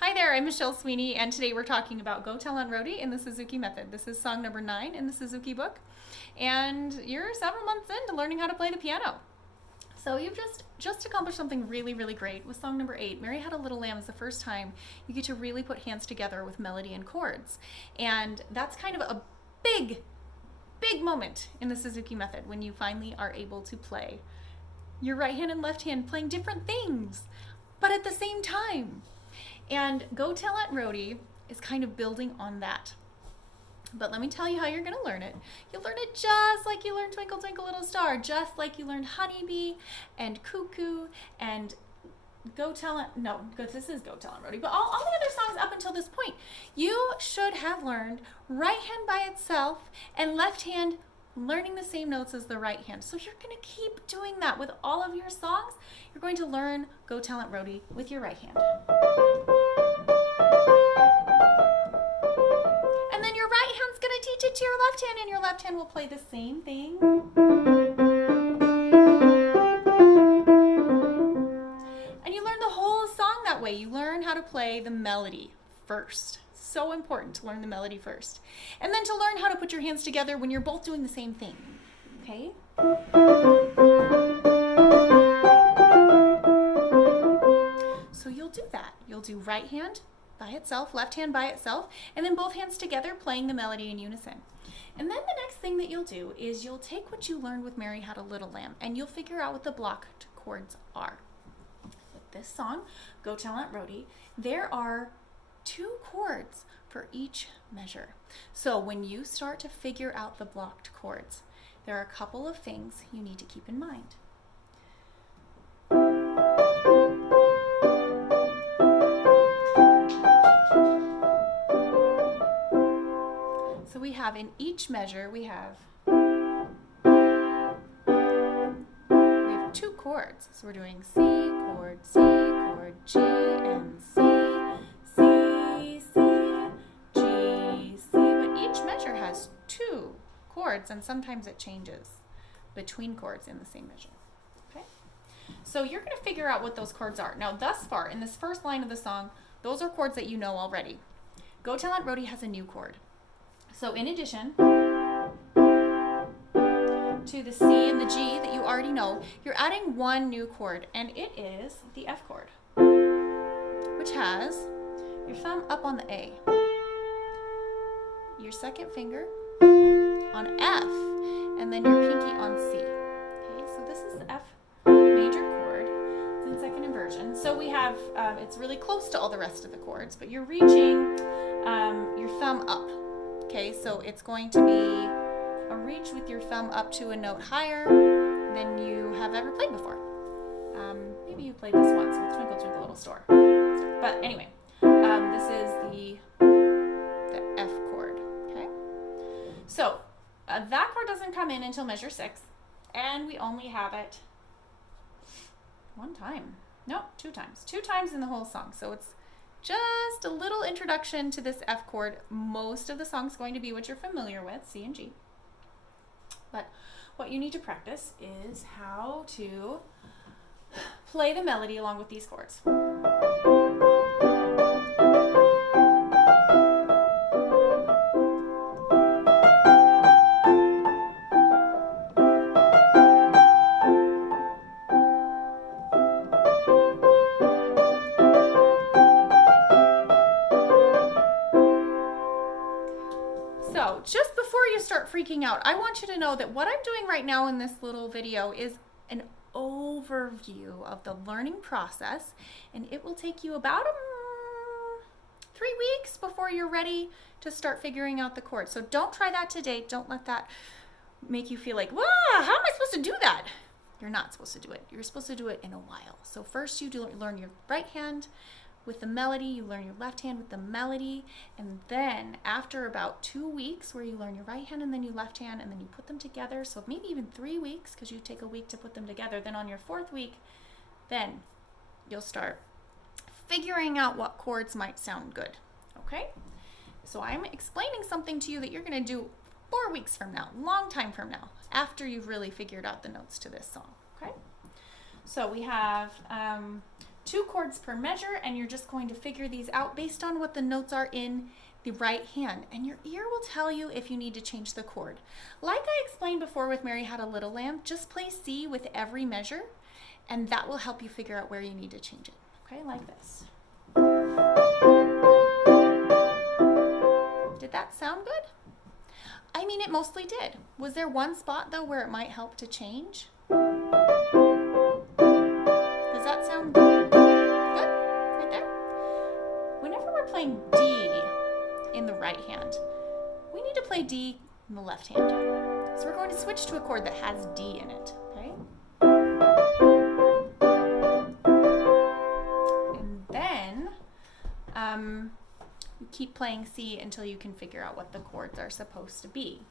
Hi there, I'm Michelle Sweeney, and today we're talking about Go Tell on Rhody in the Suzuki method. This is song number 9 in the Suzuki book, and you're several months into learning how to play the piano. So you've just accomplished something really, really great with song number 8. Mary Had a Little Lamb is the first time you get to really put hands together with melody and chords. And that's kind of a big, big moment in the Suzuki method when you finally are able to play your right hand and left hand playing different things, but at the same time. And Go Tell Aunt Rhody is kind of building on that. But let me tell you how you're going to learn it. You'll learn it just like you learned Twinkle Twinkle Little Star, just like you learned Honeybee and Cuckoo and Go Tell Aunt, no, this is Go Tell Aunt Rhody, but all the other songs up until this point. You should have learned right hand by itself and left hand learning the same notes as the right hand. So you're going to keep doing that with all of your songs. You're going to learn Go Tell Aunt Rhody with your right hand. And then your right hand's going to teach it to your left hand, and your left hand will play the same thing. And you learn the whole song that way. You learn how to play the melody first. So important to learn the melody first. And then to learn how to put your hands together when you're both doing the same thing. Okay? So you'll do that. You'll do right hand by itself, left hand by itself, and then both hands together playing the melody in unison. And then the next thing that you'll do is you'll take what you learned with Mary Had a Little Lamb and you'll figure out what the blocked chords are. With this song, Go Tell Aunt Rhody, there are 2 chords for each measure. So when you start to figure out the blocked chords, there are a couple of things you need to keep in mind. So we have in each measure, we have 2 chords. So we're doing C chord, G, and C, G, C. But each measure has 2 chords, and sometimes it changes between chords in the same measure. Okay? So you're going to figure out what those chords are. Now, thus far, in this first line of the song, those are chords that you know already. Go Tell Aunt Rhody has a new chord. So in addition to the C and the G that you already know, you're adding one new chord, and it is the F chord, which has your thumb up on the A, your second finger on F, and then your pinky on C. Okay, so this is the F major chord. It's in second inversion. So we have, it's really close to all the rest of the chords, but you're reaching your thumb up. Okay, so it's going to be a reach with your thumb up to a note higher than you have ever played before. Maybe you played this once with Twinkle Twinkle Little Star. But anyway, this is the F chord. Okay, so that chord doesn't come in until measure 6, and we only have it 1 time. No, 2 times. 2 times in the whole song. So it's just a little introduction to this F chord. Most of the song's going to be what you're familiar with, C and G. But what you need to practice is how to play the melody along with these chords. So just before you start freaking out, I want you to know that what I'm doing right now in this little video is an overview of the learning process, and it will take you about 3 weeks before you're ready to start figuring out the chords. So don't try that today. Don't let that make you feel like, wow, how am I supposed to do that? You're not supposed to do it. You're supposed to do it in a while. So first you learn your right hand with the melody, you learn your left hand with the melody, and then after about 2 weeks where you learn your right hand and then your left hand and then you put them together, so maybe even 3 weeks because you take a week to put them together, then on your 4th week, then you'll start figuring out what chords might sound good. Okay? So I'm explaining something to you that you're going to do 4 weeks from now, long time from now, after you've really figured out the notes to this song. Okay? So we have 2 chords per measure, and you're just going to figure these out based on what the notes are in the right hand. And your ear will tell you if you need to change the chord. Like I explained before with Mary Had a Little Lamb, just play C with every measure, and that will help you figure out where you need to change it. Okay, like this. Did that sound good? I mean, it mostly did. Was there one spot though where it might help to change? Does that sound good? Good? Right there? Whenever we're playing D in the right hand, we need to play D in the left hand. So we're going to switch to a chord that has D in it, okay? And then you keep playing C until you can figure out what the chords are supposed to be.